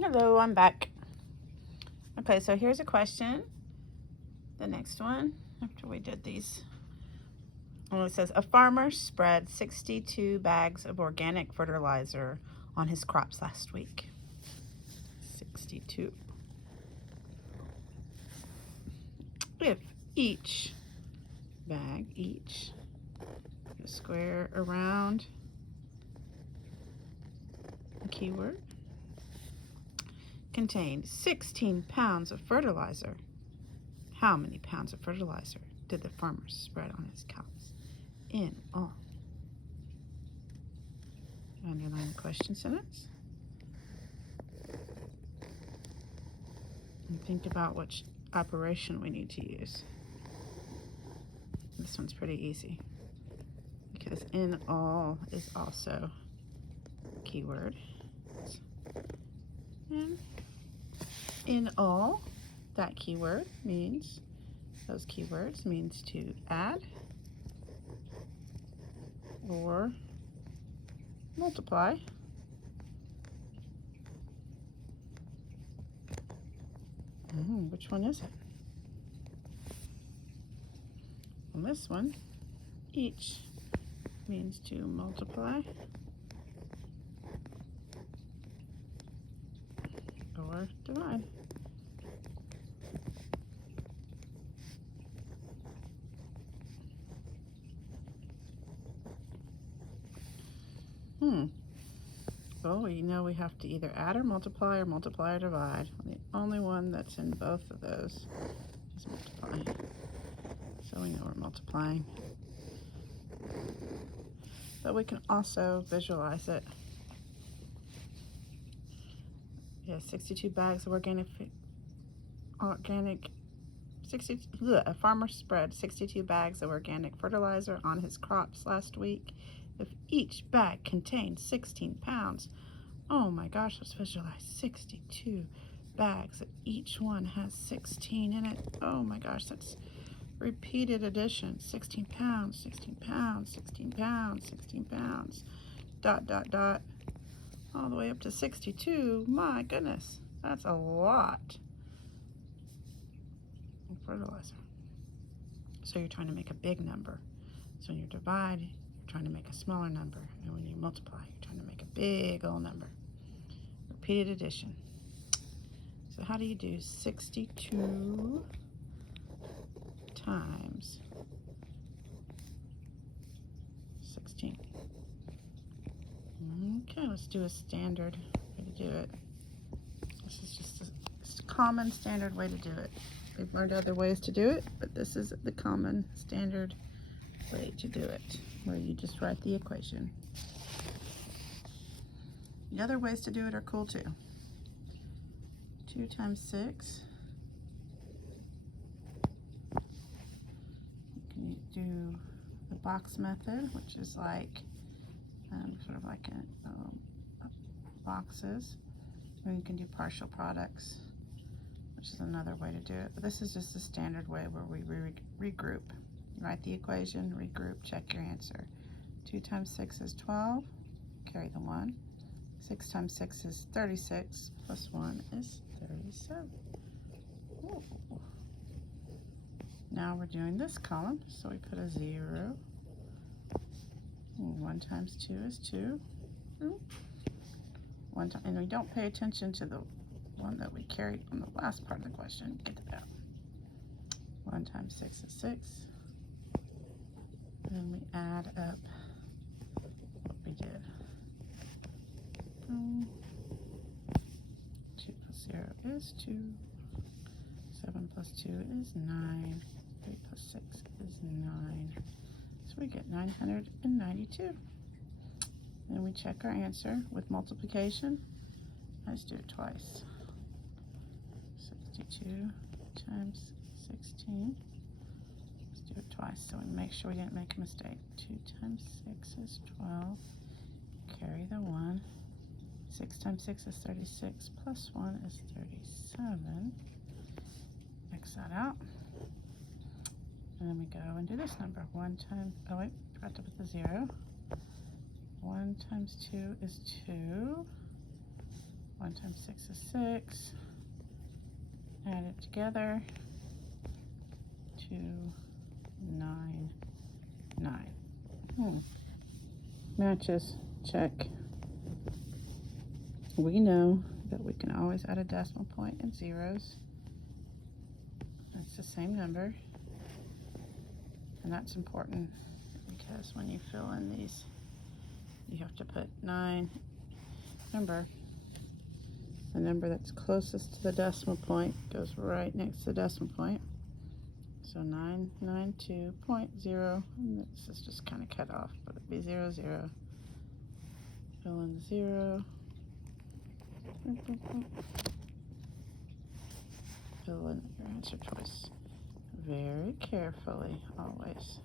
Hello, I'm back. Okay, so here's a question. The next one, after we did these. Well, it says, a farmer spread 62 bags of organic fertilizer on his crops last week. 62. If each bag, a square around a keyword, contained 16 pounds of fertilizer, how many pounds of fertilizer did the farmer spread on his cows in all? Underline the question sentence. And think about which operation we need to use. This one's pretty easy because in all is also a keyword. And in all, that keyword means, those keywords means to add or multiply. Which one is it? On this one, each means to multiply or divide. Well, we know we have to either add or multiply or divide. The only one that's in both of those is multiply. So we know we're multiplying. But we can also visualize it. Yeah, 62 bags of a farmer spread 62 bags of organic fertilizer on his crops last week. If each bag contained 16 pounds, oh my gosh, let's visualize 62 bags. Each one has 16 in it. Oh my gosh, that's repeated addition. 16 pounds, 16 pounds, 16 pounds, 16 pounds, dot, dot, dot, all the way up to 62. My goodness, that's a lot of fertilizer. So you're trying to make a big number. So when you divide, you're trying to make a smaller number. And when you multiply, you're trying to make a big old number. Repeated addition. So how do you do 62 times 16? Okay, let's do a standard way to do it. This is just a common standard way to do it. We've learned other ways to do it, but this is the common standard way to do it, where you just write the equation. The other ways to do it are cool too. 2 times 6. You can do the box method, which is like sort of like boxes. And you can do partial products, which is another way to do it. But this is just the standard way where we regroup. Write the equation, regroup, check your answer. 2 times 6 is 12, carry the 1. 6 times 6 is 36, plus 1 is 37. Ooh. Now we're doing this column, so we put a 0. 1 times 2 is 2. And we don't pay attention to the one that we carried on the last part of the question. Get to that. 1 times 6 is 6. And then we add up what we did. 2 plus 0 is 2. 7 plus 2 is 9. 3 plus 6 is 9. So we get 992. Then we check our answer with multiplication. Let's do it twice. 62 times 16. Let's do it twice so we make sure we didn't make a mistake. 2 times 6 is 12. Carry the 1. 6 times 6 is 36, plus 1 is 37. X that out. And then we go and do this number. 1 times, oh wait, forgot to put the 0. 1 times 2 is 2. 1 times 6 is 6. Add it together. 2, 9, 9. Matches. Check. We know that we can always add a decimal point and zeros. It's the same number. And that's important because when you fill in these, you have to put 9. Remember, the number that's closest to the decimal point goes right next to the decimal point. So 992.0, and this is just kind of cut off, but it'd be 0, 0. Fill in the 0. Fill in your answer choice very carefully, always.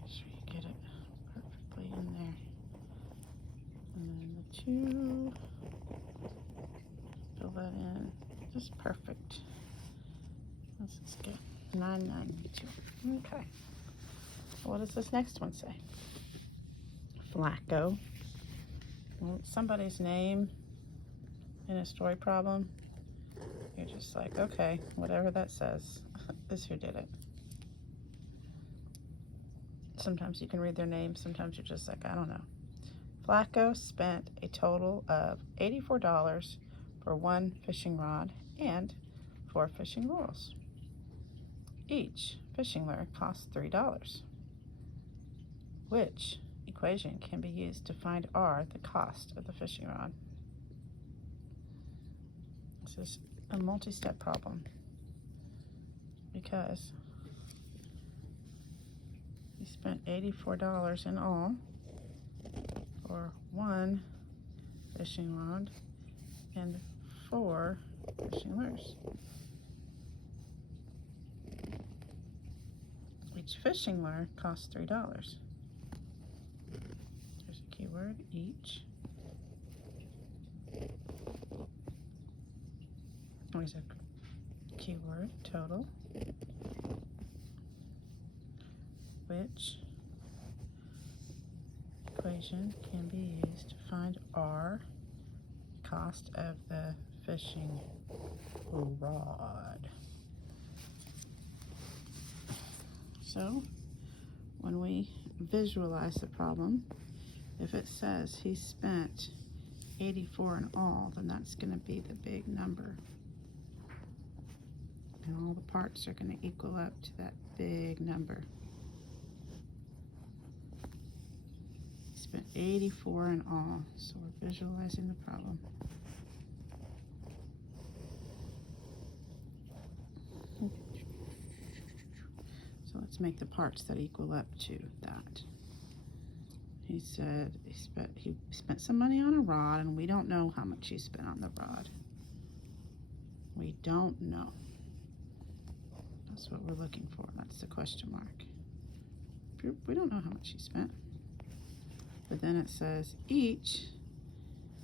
Make sure you get it perfectly in there. And then the 2. Fill that in just perfect. This is good. 992. Okay. What does this next one say? Flacco. Somebody's name in a story problem. You're just like, okay, whatever that says is who did it. Sometimes you can read their name. Sometimes you're just like, I don't know. Flacco spent a total of $84 for 1 fishing rod and 4 fishing lures. Each fishing lure costs $3. Which equation can be used to find R, the cost of the fishing rod? This is a multi-step problem because you spent $84 in all for 1 fishing rod and 4 fishing lures. Each fishing lure costs $3. There's a keyword, each. There's a keyword, total. Which equation can be used to find R, cost of the fishing rod? So when we visualize the problem, if it says he spent 84 in all, then that's going to be the big number. And all the parts are going to equal up to that big number. He spent 84 in all, so we're visualizing the problem. So let's make the parts that equal up to that. He said he spent some money on a rod, and we don't know how much he spent on the rod. We don't know. That's what we're looking for. That's the question mark. We don't know how much he spent. But then it says each,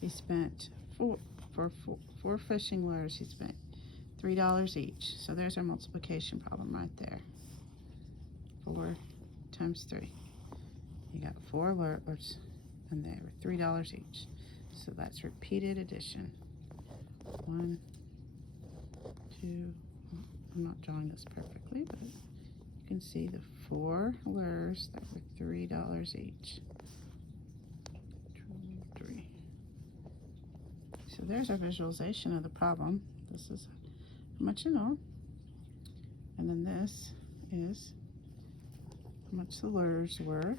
he spent four fishing lures. He spent $3 each. So there's our multiplication problem right there. 4 times 3. You got 4 lures, and they were $3 each. So that's repeated addition. 1, 2. I'm not drawing this perfectly, but you can see the 4 lures that were $3 each. 2, 3. So there's our visualization of the problem. This is how much in all. And then this is how much the lures were.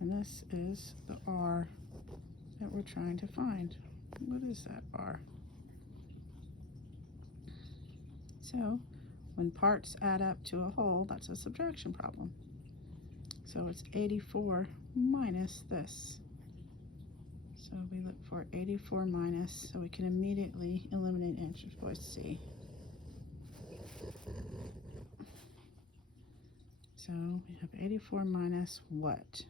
And this is the R that we're trying to find. What is that R? So when parts add up to a whole, that's a subtraction problem. So it's 84 minus this. So we look for 84 minus, so we can immediately eliminate answer choice C. So we have 84 minus what?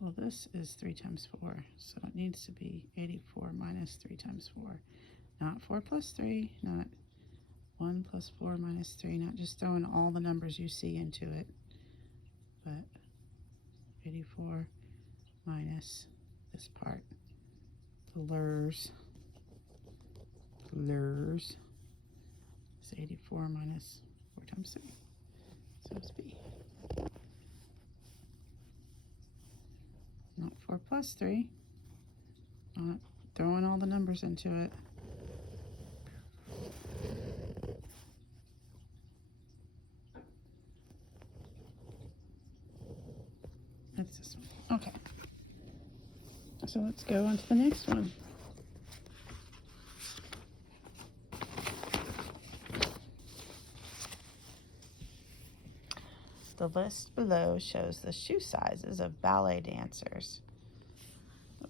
Well, this is 3 times 4, so it needs to be 84 minus 3 times 4. Not 4 plus 3, not 1 plus 4 minus 3, not just throwing all the numbers you see into it, but 84 minus this part. The lurs. Lurs. It's 84 minus 4 times 3. So it's B. Not 4 plus 3. Not throwing all the numbers into it. That's this one. Okay. So let's go on to the next one. The list below shows the shoe sizes of ballet dancers.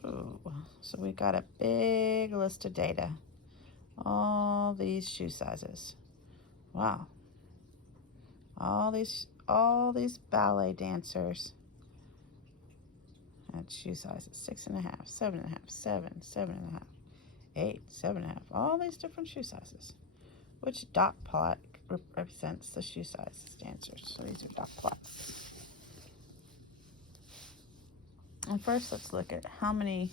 Ooh, so we got a big list of data. All these shoe sizes. Wow. All these ballet dancers had shoe sizes. 6.5, 7.5, 7, 7.5, 8, 7.5. All these different shoe sizes. Which dot plot represents the shoe sizes dancers? So these are dot plots. And first, let's look at how many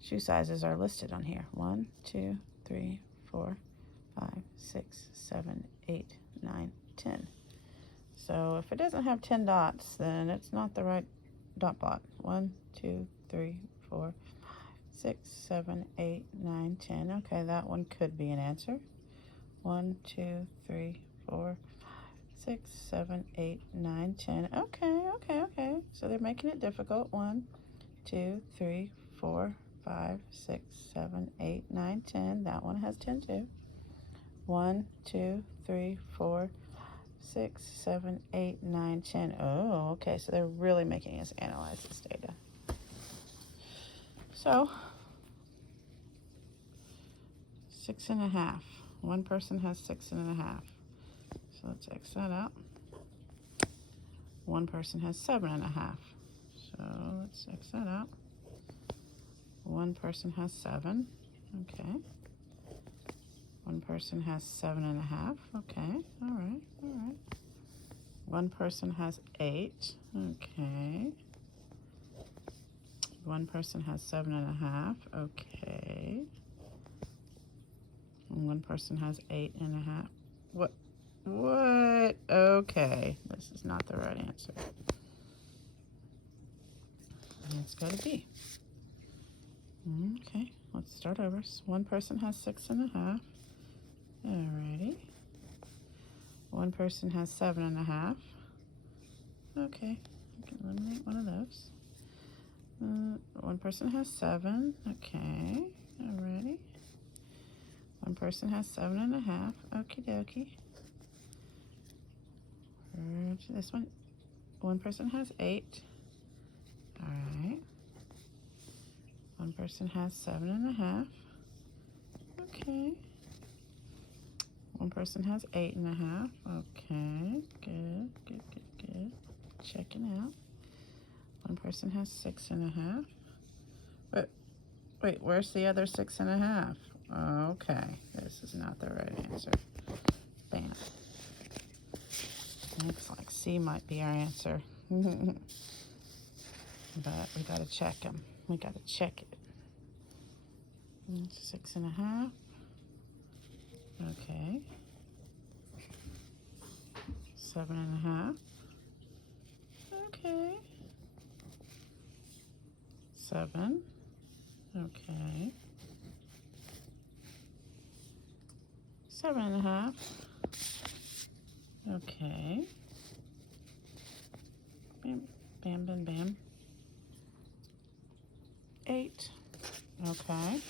shoe sizes are listed on here. 1, 2, 3, 4, 5, 6, 7, 8, 9, 10. So if it doesn't have 10 dots, then it's not the right dot plot. 1, 2, 3, 4, 5, 6, 7, 8, 9, 10. Okay, that one could be an answer. 1, 2, 3, 4, 5, 6, 7, 8, 9, 10. Okay. So they're making it difficult. 1, 2, 3, 4, 5, 6, 7, 8, 9, 10. That one has 10 too. 1, 2, 3, 4, 6, 7, 8, 9, 10. Oh, okay. So they're really making us analyze this data. So 6.5. One person has 6.5. So let's X that out. One person has 7.5. So let's X that out. One person has 7. Okay. One person has 7.5. Okay. All right. One person has 8. Okay. One person has 7.5. Okay. And one person has 8.5. What? Okay. This is not the right answer. Let's go to B. Okay. Let's start over. One person has 6.5. Alrighty. One person has 7.5. Okay. I can eliminate one of those. One person has 7. Okay. Alrighty. One person has 7.5. Okie dokie. This one. One person has 8. Alright. One person has 7.5. Okay. One person has 8.5. Okay. Good. Checking out. One person has 6.5. Wait, where's the other 6.5? Okay, this is not the right answer. Bam. Looks like C might be our answer. But we gotta check them. We gotta check it. 6.5. Okay. 7.5. Okay. 7. Okay. 7.5. Okay. Bam. 8. Okay.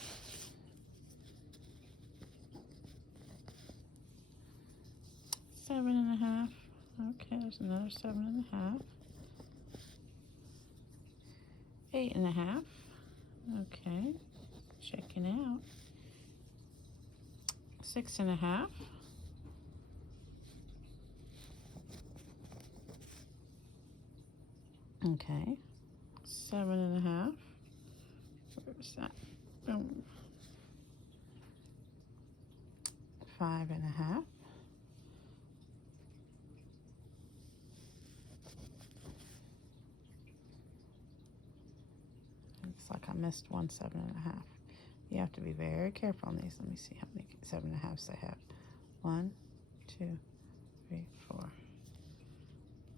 7.5. Okay, there's another 7.5. 8.5. Okay. Checking out. 6.5. Okay. 7.5. Where's that? 5.5. Looks like I missed one 7.5. You have to be very careful on these. Let me see how many 7.5s they have. 1, 2, 3, 4.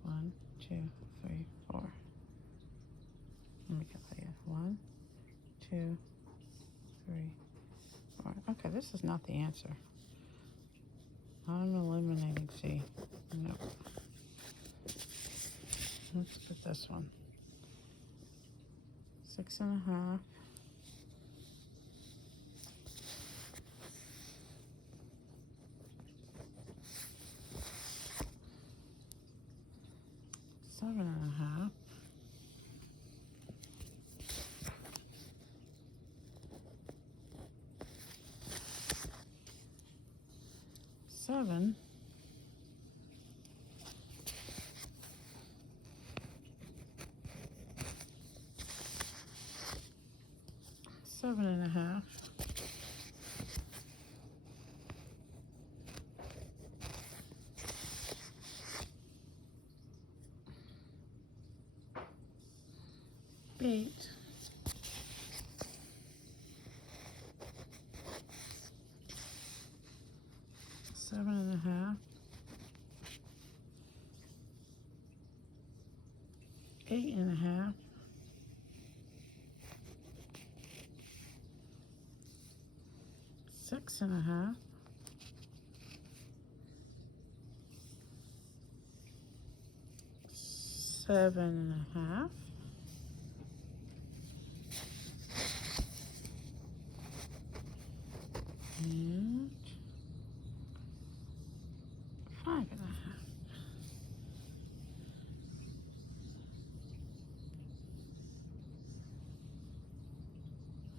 1, 2, 3, 4. Let me get that again. 1, 2, 3, 4. Okay, this is not the answer. I'm eliminating C. Nope. Let's put this one. 6.5. 7.5. 7. 7.5. 8. 7.5. 8.5. 6.5. 7.5. And 5.5.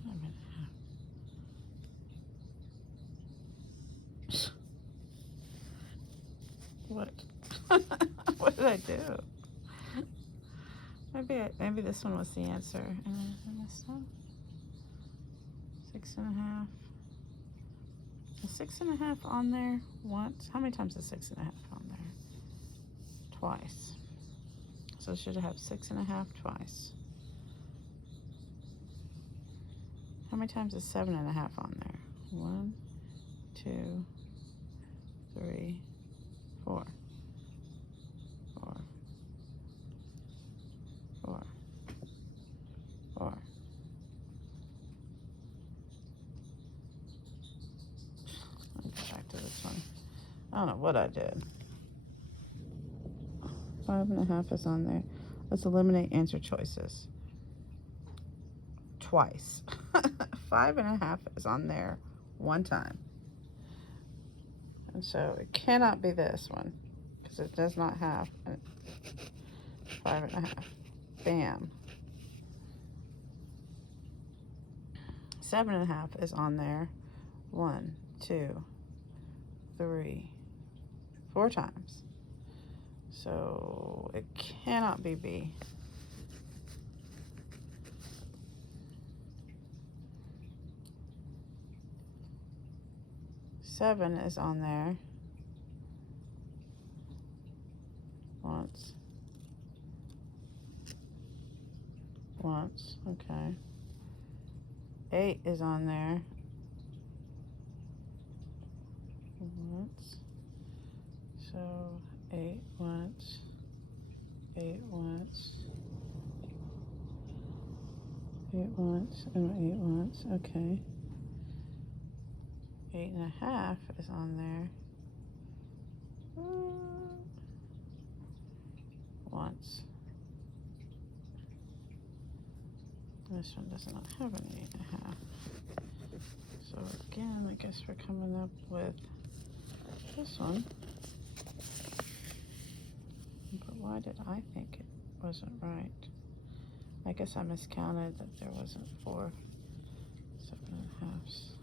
5.5. What? What did I do? Maybe this one was the answer. And I messed up. 6.5. Is 6.5 on there once? How many times is 6.5 on there? Twice. So it should have 6.5 twice. How many times is 7.5 on there? 1, 2, 3, 4. 4. 4. 4. Let me go back to this one. I don't know what I did. 5.5 is on there. Let's eliminate answer choices. Twice. 5.5 is on there one time. And so it cannot be this one because it does not have 5.5. Bam. 7.5 is on there 1, 2, 3, 4 times. So it cannot be B. Seven is on there once. Okay. 8 is on there once. So 8 once. 8 once. 8 once and 8 once. Okay. 8.5 is on there once. This one does not have an 8.5. So again, I guess we're coming up with this one. But why did I think it wasn't right? I guess I miscounted that there wasn't 4 7.5s.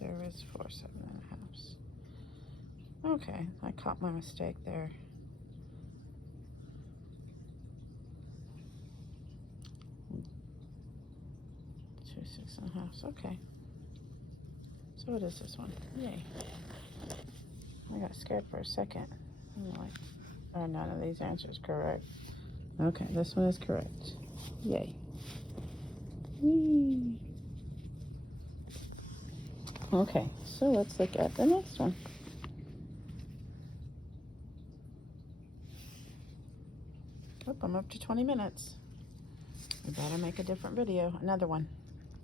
There is 4 7.5s. Okay, I caught my mistake there. 2 6.5s. Okay. So what is this one? Yay. I got scared for a second. I'm like, oh, none of these answers correct. Okay, this one is correct. Yay. Whee. Okay, so let's look at the next one. Oh, I'm up to 20 minutes. We better make a different video. Another one.